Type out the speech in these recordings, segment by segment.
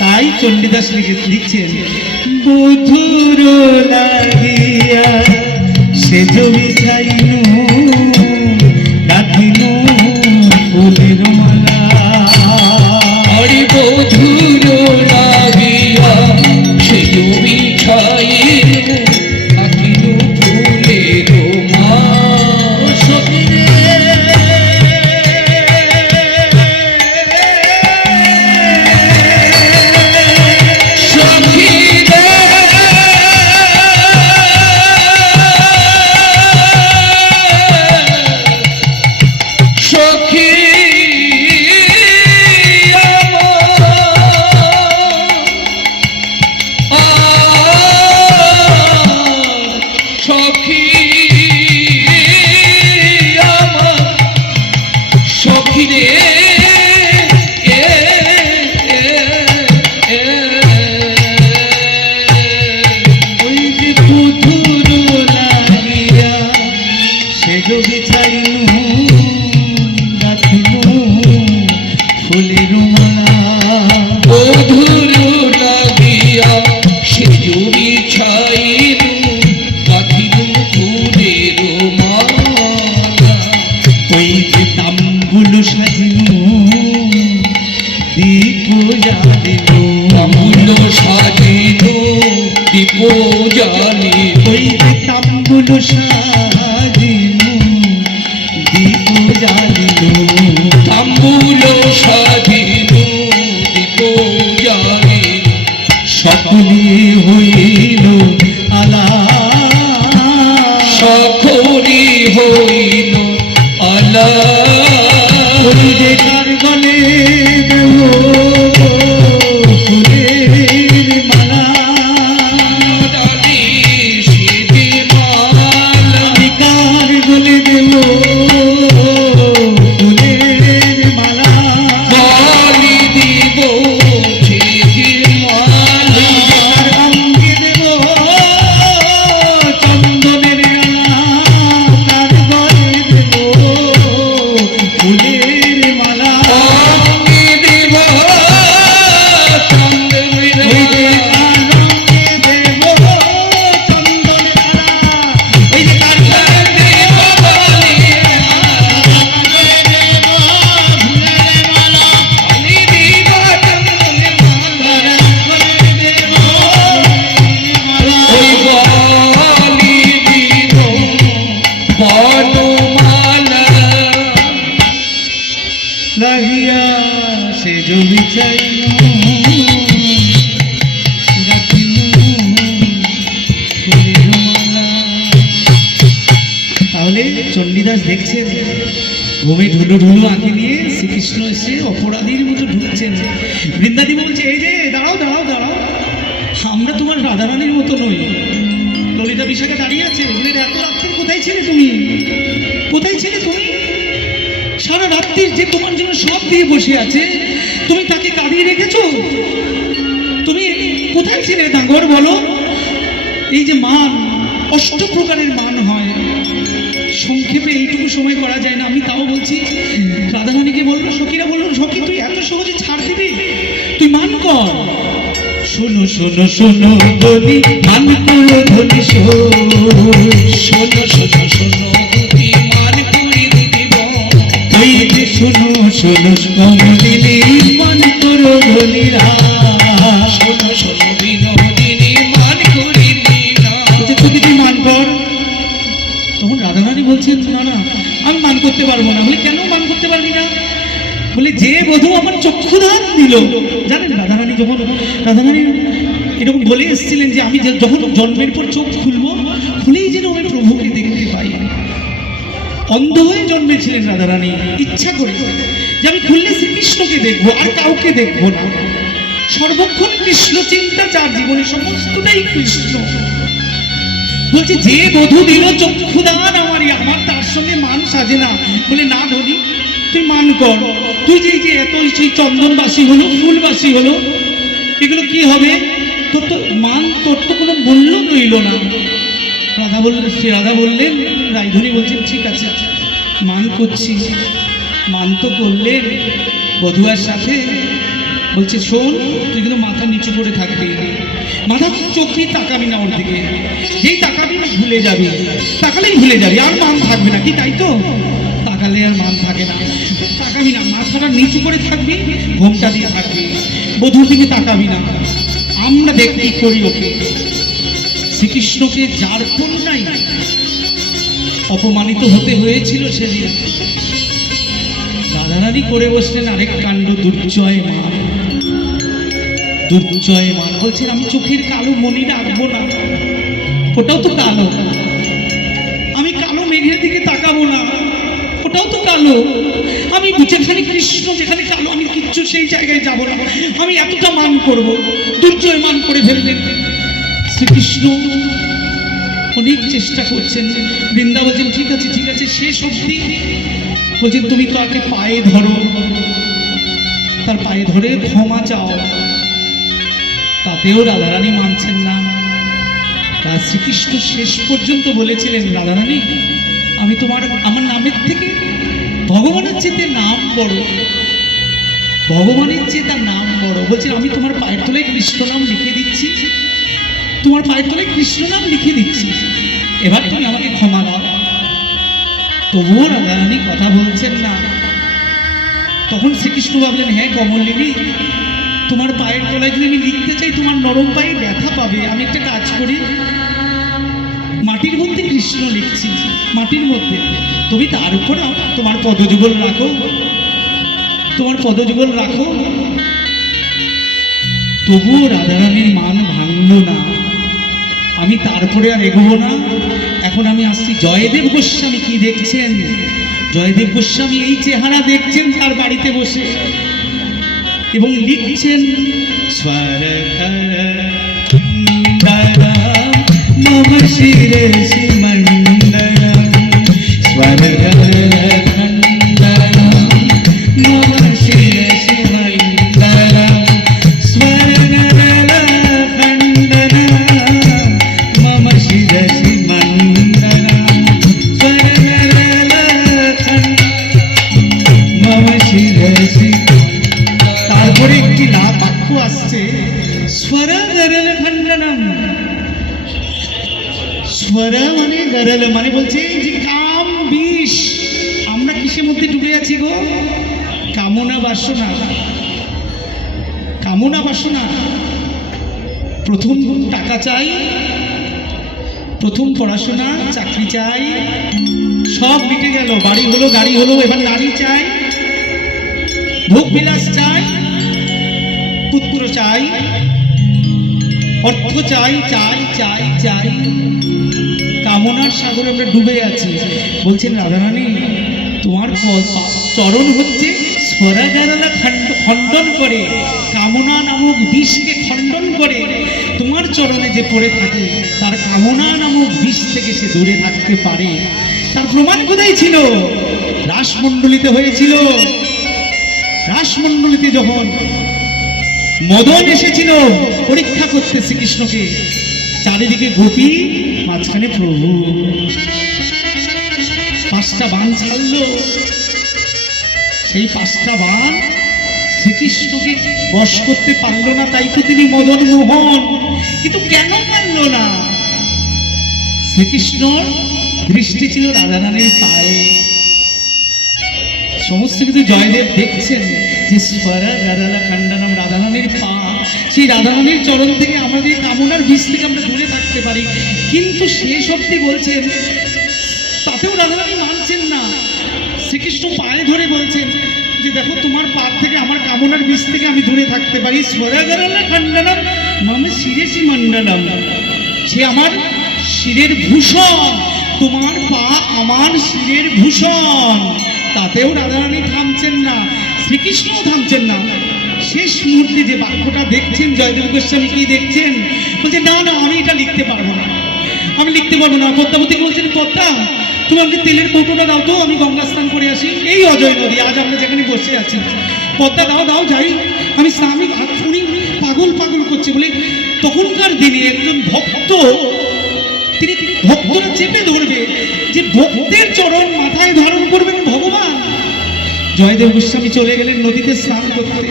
তাই চণ্ডীদাস লিখছেন, বধুর লাগিয়া সেজ বিছাইনু গাঁথিনু ফুলের মালা। হরি বধুর লাগিয়া সেজ বিছাইনু গাঁথিনু ফুলের মালা। সখী সাজিনু দীপ জ্বালিনু, তাম্বুল সাজিনু দীপ জ্বালিনু, সকলে হইল আলা, সকলে হইল আলা। দেখার গলে দেব ফুলের মালা, কার গলে দেব ফুলের মালা, বলি দিব অঙ্গে দেব চন্দনের আলা, কার গলে দেব ফুলের মালা। লাগিয়া সে জমি চাইনু গাঁথিনু ফুলের মালা। তাহলে চণ্ডীদাস দেখছেন ঘুমে ঢুলু ঢুলু আঁকি নিয়ে শ্রীকৃষ্ণ এসে অপরাধীর মতো ঢুকছেন। বৃন্দাদি বলছে, এই যে দাঁড়াও দাঁড়াও দাঁড়াও, আমরা তোমার রাধারানীর মতো নই। ললিতা বিশাখা দাঁড়িয়ে আছে, বলে এত রাত্রি কোথায় ছিলে তুমি, কোথায় ছিলে তুমি? সারা রাত্রির যে তোমার জন্য সব দিয়ে বসে আছে, তুমি তাকে কাঁদিয়ে রেখেছো? তুমি কোথায় ছিলে দাঙ্গর বলো? এই যে মান, অষ্ট প্রকারের মান হয়, সংক্ষেপে এইটুকু সময় করা যায় না। আমি তাও বলছি, রাধারানীকে বললো, সখীরা বললো, সখী তুই এত সহজে ছাড় দিবি, তুই মান কর। শোনো শোনো শোনো ধ্বনি, মান করো ধ্বনি, শোনো শোনো শোনো মান করি দিব। ওই যে শোনো শোনো কমলিনী, মান করো ধ্বনিরা, শোনো শোনো বিনোদিনী মান করি না। তুই মান কর। তখন রাধারানী বলছেন, না না আমি মান করতে পারবো না। বলে কেন মান করতে পারবি না? বলে যে বধূ আমার চক্ষুদান দিল। জানেন রাধারানী এরকম বলে এসেছিলেন যে আমি যখন জন্মের পর চোখ খুলবো, খুলেই যেন আমি প্রভুকে দেখতে পাই। অন্ধ হয়ে জন্মেছিলেন রাধারানী ইচ্ছা করে, যে আমি খুললে শ্রীকৃষ্ণকে দেখবো, আর কাউকে দেখবো না। সর্বক্ষণ কৃষ্ণ চিন্তা, যার জীবনে সমস্তটাই কৃষ্ণ। বলছে যে বধূ দিল চক্ষুদান আমার তার সঙ্গে মান সাজে না। বলে না ধনী, তুই মান কর। তুই যে এত সেই চন্দনবাসী হলো, ফুলবাসী হলো, এগুলো কি হবে? তোর তো মান, তোর তো কোনো মূল্য রইল না। রাধা বললেন, রায়ধনী বলছেন, ঠিক আছে মান করছি। মান তো করলেন বধুয়ার সাথে। বলছে শোন, তুই কিন্তু মাথা নিচু করে থাকবি, মাথা চোখ দিয়ে তাকাবি না ওর দিকে, যেই তাকাবি ভুলে যাবি, তাকালেই ভুলে যাবি, আর মান থাকবে না, কি তাই তো? তাকালে আর মান থাকে না, তাকাবি না, মাথাটা নিচু করে থাকবি, ঘোমটা দিয়ে থাকবি, বধূর দিকে তাকাবি না। আমরা দেখতে করি ওকে, শ্রীকৃষ্ণকে যার কন্যাই অপমানিত হতে হয়েছিল সেদিন, রাধারানী করে বসলেন আরেক কাণ্ড, দুর্জয় মান। দুর্জয় মান বলছেন আমি চোখের কালো মনি রাখবো না, ওটাও তো কালো, আমি কালো মেঘের দিকে তাকাবো না, ওটাও তো কালো, আমি যেখানে কৃষ্ণ যেখানে কালো আমি কিচ্ছু সেই জায়গায় যাব না, আমি এতটা মান করব। দুর্জয় মান করে ফেললেন শ্রীকৃষ্ণ। অনেক চেষ্টা করছেন, বৃন্দা বলছেন ঠিক আছে ঠিক আছে, শেষ অবধি বলছেন তুমি তাকে পায়ে ধরো, তার পায়ে ধরে ক্ষমা চাও, তাতেও রাধারানী মানছেন না। তা শ্রীকৃষ্ণ শেষ পর্যন্ত বলেছিলেন রাধারানী আমি আমার নামের থেকে ভগবানের চেয়ে নাম বড়, ভগবানের চেয়ে তার নাম বড়। বলছেন আমি তোমার পায়ের তলায় কৃষ্ণ নাম লিখে দিচ্ছি, তোমার পায়ের তলায় কৃষ্ণ নাম লিখে দিচ্ছি, এবার তুমি আমাকে ক্ষমা দাও। তবুও রাধারানী কথা বলছেন না। তখন শ্রীকৃষ্ণ ভাবলেন হ্যাঁ কমললিনী, তোমার পায়ের তলায় যদি আমি লিখতে চাই তোমার নরম পায়ে ব্যথা পাবে, আমি একটা কাজ করি, মাটির মধ্যে কৃষ্ণ লিখছি, মাটির মধ্যে, তুমি তার উপর তোমার পদযুগল রাখো, তোমার পদযুগল রাখো। তবুও রাধারানীর মান ভাঙল না, আমি তারপরে আর এগোবো না। এখন আমি আসছি জয়দেব গোস্বামী কি দেখছেন, জয়দেব গোস্বামী এই চেহারা দেখছেন তার বাড়িতে বসে এবং লিখছেন মম শিরে মণ্ডলম স্বর্গখণ্ডলম মম শিরে মণ্ডলম স্বর্গখণ্ডলম মম শিরে মণ্ডলম স্বর্গখণ্ডলম মম শিরে। তারপরে একটি বাক্য আসছে স্বরগরলখণ্ডনম, স্বর মানে গরল মানে বলছে যে কাম বিষ, আমরা কিসের মধ্যে ডুবে আছি গো? কামনা বাসনা, কামনা বাসনা। প্রথম টাকা চাই, প্রথম পড়াশোনা চাকরি চাই, সব মিটে গেল, বাড়ি হলো গাড়ি হলো, এবার নারী চাই, ভোগ বিলাস চাই, পুত্র চাই, অর্থ চাই, চাই চাই চাই, কামনার সাগরে আমরা ডুবে আছি। বলছেন রাধারানী তোমার চরণ হচ্ছে স্বরাগারলা খণ্ডন করে, কামনা নামক বিষকে খণ্ডন করে, তোমার চরণে যে পড়ে থাকে তার কামনা নামক বিষ থেকে সে দূরে থাকতে পারে। তার প্রমাণ কোথায় ছিল? রাসমণ্ডলীতে হয়েছিল। রাসমণ্ডলীতে যখন মদন এসেছিল পরীক্ষা করতে শ্রীকৃষ্ণকে, চারিদিকে গোপী, মাঝখানে প্রভু, পাঁচটা বাণ ছাড়লো, সেই পাঁচটা বাণ শ্রীকৃষ্ণকে বশ করতে পারলো না, তাই তো তিনি মদন মোহন। কিন্তু কেন পারলো না? শ্রীকৃষ্ণর দৃষ্টি ছিল রাধারানীর পায়ে। সমস্ত কিছু জয়দেব দেখছেন যে স্বরগরলখণ্ডনম, রাধারানীর পা, সেই রাধারানীর চরণ থেকে আমাদের কামনার বীজ থেকে আমরা দূরে থাকতে পারি। কিন্তু শেষ অবধি বলছেন, তাতেও রাধারানী মানছেন না। শ্রীকৃষ্ণ পায়ে ধরে বলছেন যে দেখো তোমার পা থেকে আমার কামনার বীজ থেকে আমি দূরে থাকতে পারি। স্বরগরলখণ্ডনম মম শিরেষি মণ্ডলম, সে আমার শিরের ভূষণ, তোমার পা আমার শিরের ভূষণ। তাতেও রাধারানী থামছেন না, শ্রীকৃষ্ণও থামছেন না। শেষ মুহূর্তে যে বাক্যটা দেখছেন জয়দেব গোস্বামী কি দেখছেন, বলছে না না আমি এটা লিখতে পারবো না, আমি লিখতে পারবো না। পদ্মাবতী বলছেন পদ্মা তুমি আমাকে তেলের কৌটোটা দাও তো, আমি গঙ্গা স্নান করে আসি, এই অজয় নদী আজ আমরা যেখানে বসে আছি, পদ্মা দাও দাও যাই, আমি স্নামি উনি পাগল পাগল করছে বলে তখনকার দিনে একজন ভক্ত, তিনি ভক্তরা চেপে ধরবে যে ভক্তের চরণ মাথায় ধারণ করবেন ভগবান। জয়দেব গোস্বামী চলে গেলেন নদীতে স্নান করতে,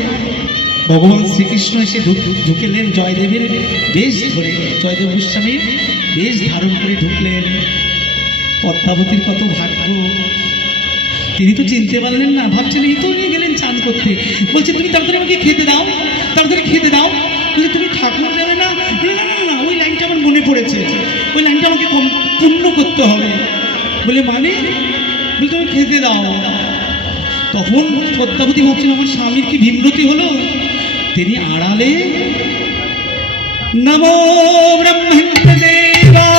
ভগবান শ্রীকৃষ্ণ এসে ঢুকেলেন জয়দেবের বেশ ধরে, জয়দেব গোস্বামীর বেশ ধারণ করে ঢুকলেন। পদ্মাবতীর কত ভাগ্য, তিনি তো চিনতে পারলেন না, ভাবছেন এই তো নিয়ে গেলেন চান করতে। বলছে তুমি তাড়াতাড়ি আমাকে খেতে দাও, তাড়াতাড়ি খেতে দাও। বলে তুমি ঠাকুর দেবে না? বলে না না না, ওই লাইনটা আমার মনে পড়েছে, ওই লাইনটা আমাকে পূর্ণ করতে হবে। বলে মানে? বলে তুমি খেতে দাও। তখন পদ্মাবতী ভাবছেন আমার স্বামীর কি বিব্রতি হলো। তিনি আড়ালে নমো ব্রহ্মণ্য দেবায়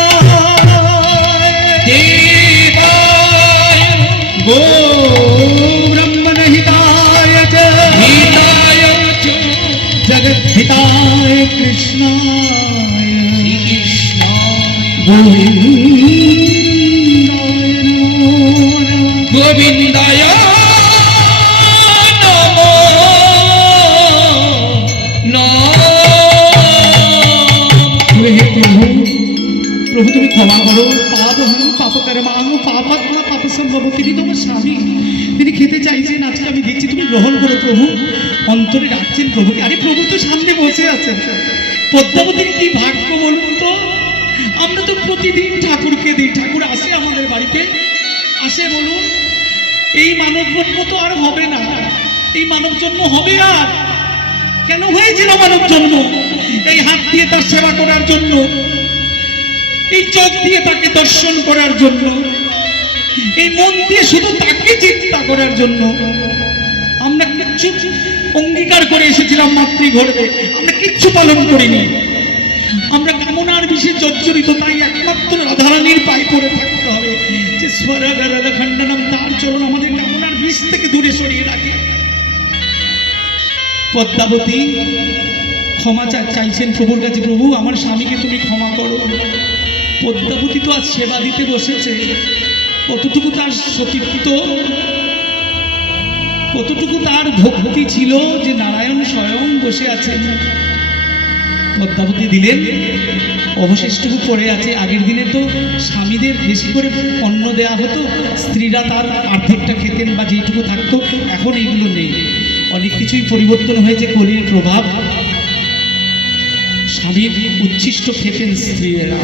গো ব্রহ্মণ হিতায় চ জগদ্ধিতায় কৃষ্ণায় গোবিন্দায় প্রভু তুমি ক্ষমা করো, পাপহং পাপকর্মাং পাপাত্মা পাপ সম্ভব। তিনি তোমার স্বামী, তিনি খেতে চাইছেন, আজকে আমি দেখছি, তুমি গ্রহণ করো। প্রভু অন্তরে রাখছেন প্রভুকে। আরে প্রভু তো সামনে বসে আছেন। পদ্মাবতীর কি ভাগ্য বলুন তো, আমরা তো প্রতিদিন ঠাকুরকে দিই, ঠাকুর আসে আমাদের বাড়িতে, আসে বলুন। এই মানব জন্ম তো আর হবে না, এই মানব জন্ম হবে আর কেন হয়েছিল মানব জন্ম? এই হাত দিয়ে তার সেবা করার জন্য, এই চোখ দিয়ে তাকে দর্শন করার জন্য, এই মন দিয়ে শুধু তাকে চিন্তা করার জন্য। আমরা কিচ্ছু অঙ্গীকার করে এসেছিলাম মাতৃগর্ভে, আমরা কিচ্ছু পালন করিনি। আমরা কামনার বিষয়ে জর্জরিত, তাই একমাত্র রাধারানীর পায়ে পড়ে থাকতে হবে, যে স্বরগরল খণ্ডনম, তার চরণ আমাদের কামনার বিষ থেকে দূরে সরিয়ে রাখে। পদ্মাবতী ক্ষমা চাইছেন প্রভুর কাছে, প্রভু আমার স্বামীকে তুমি ক্ষমা করো। পদ্মাবতী তো আজ সেবা দিতে বসেছে, কতটুকু তার সতীত্ব, কতটুকু তার ভক্তি ছিল যে নারায়ণ স্বয়ং বসে আছেন। পদ্মাবতী দিলেন, অবশিষ্টটুকু পড়ে আছে। আগের দিনে তো স্বামীদের বেশি করে অন্ন দেয়া হতো, স্ত্রীরা তার অর্ধেকটা খেতেন বা যেটুকু থাকতো। এখন এইগুলো নেই, অনেক কিছুই পরিবর্তন হয়েছে, কলির প্রভাব। স্বামীর উচ্ছিষ্ট খেতেন স্ত্রীরা।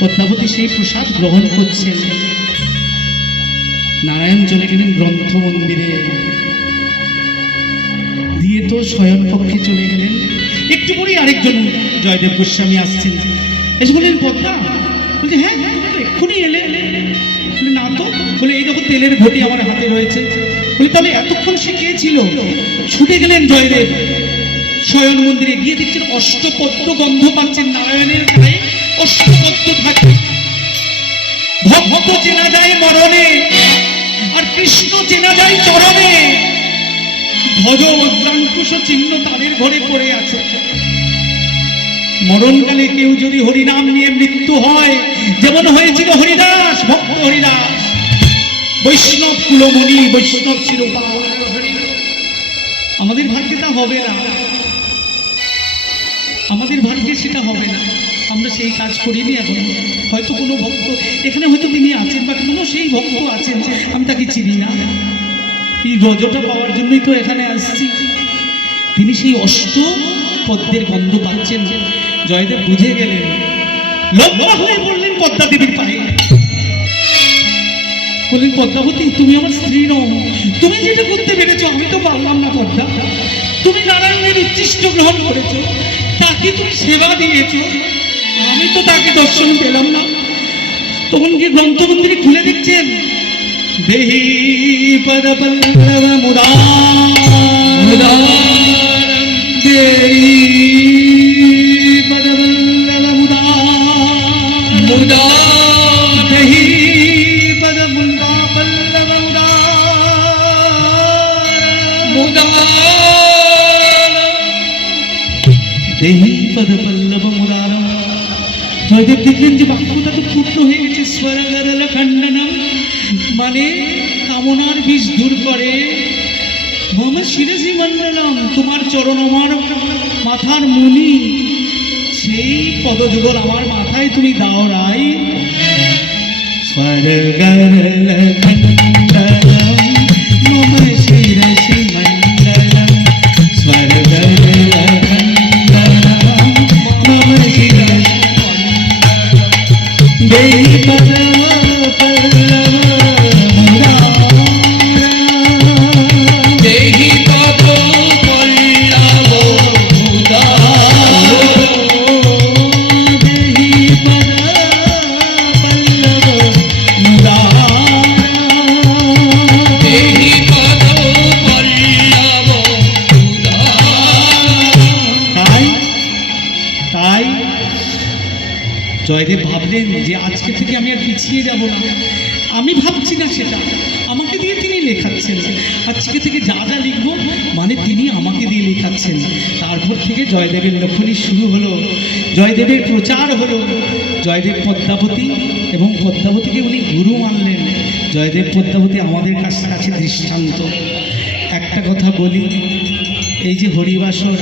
পদ্মাবতী সেই প্রসাদ গ্রহণ করছেন। নারায়ণ চলে গেলেন গ্রন্থ মন্দিরে, দিয়ে তো শয়ন কক্ষে চলে গেলেন। একটু পরেই আরেকজন জয়দেব গোস্বামী আসছেন, এসে বললেন পদ্মা। বলছে হ্যাঁ হ্যাঁ, এক্ষুনি এলে? বলে না তো। বলে এই দেখো তেলের ঘটি আমার হাতে রয়েছে। বলে তাহলে এতক্ষণ সে কে ছিল? ছুটে গেলেন জয়দেব শয়ন মন্দিরে, গিয়ে দেখছেন অষ্টপদ্ম গন্ধ পাচ্ছেন নারায়ণের গায়ে, অষ্টপদ্ম থাকে। ভক্ত চেনা যায় মরণে, আর কৃষ্ণ চেনা যায় চরণে। ধ্বজ বজ্রাঙ্কুশ চিহ্ন তাদের ঘরে পড়ে আছে। মরণকালে কেউ যদি হরিনাম নিয়ে মৃত্যু হয়, যেমন হয়েছিল হরিদাস, ভক্ত হরিদাস, বৈষ্ণব কুলমণি, বৈষ্ণব ছিল। আমাদের ভাগ্যে তা হবে না, আমাদের ভাগ্যে সেটা হবে না। আমরা সেই কাজ করিনি এখন। হয়তো কোনো ভক্ত এখানে হয়তো তিনি আছেন, বা কোনো সেই ভক্ত আছেন, আমি তাকে চিনি না। এই রজটা পাওয়ার জন্যই তো এখানে আসছি। তিনি সেই অষ্ট পদ্মের গন্ধ পাচ্ছেন। জয়দেব বুঝে গেলেন, লক্ষ্য হয়ে পড়লেন পদ্মা দেবীর পায়ে। বললেন পদ্মাবতী তুমি আমার স্ত্রী নও, তুমি যেটা করতে পেরেছো আমি তো পারলাম না। পদ্মা, তুমি নারায়ণের উচ্ছিষ্ট গ্রহণ করেছো, তাকে তুমি সেবা দিয়েছো, আমি তো তাকে দর্শন পেলাম না। তখন কি গ্রন্থ মন্দিরে খুলে দেখছেন, দেহি পদপল্লব মুদার, দেহি পদপল্লব মুদার, দেহি পদপল্লব মুদার, দেহি পদপল্লব মুদার। জয়দেব দেখলেন যে বাক্যটা তো পূর্ণ হয়ে গেছে। স্বরগরল খণ্ডনম মানে কামনার বিষ দূর করে। মম শিরসি মণ্ডলম, তোমার চরণ আমার মাথার মুনি, সেই পদযুগল আমার মাথায় তুমি দাও রাই। স্বরগরল খণ্ডনম মম শিরসি মণ্ডলম জয়দেব ভাবলেন যে আজকে থেকে আমি আর পিছিয়ে যাব না। আমি ভাবছি না সেটা, আমাকে দিয়ে তিনি লেখাচ্ছেন। আজকে থেকে যা যা লিখবো মানে তিনি আমাকে দিয়ে লেখাচ্ছেন। তারপর থেকে জয়দেবের লক্ষণী শুরু হলো, জয়দেবের প্রচার হলো। জয়দেব পদ্মাবতী এবং পদ্মাবতীকে উনি গুরু মানলেন। জয়দেব পদ্মাবতী আমাদের কাছে দৃষ্টান্ত। একটা কথা বলি, এই যে হরিবাসর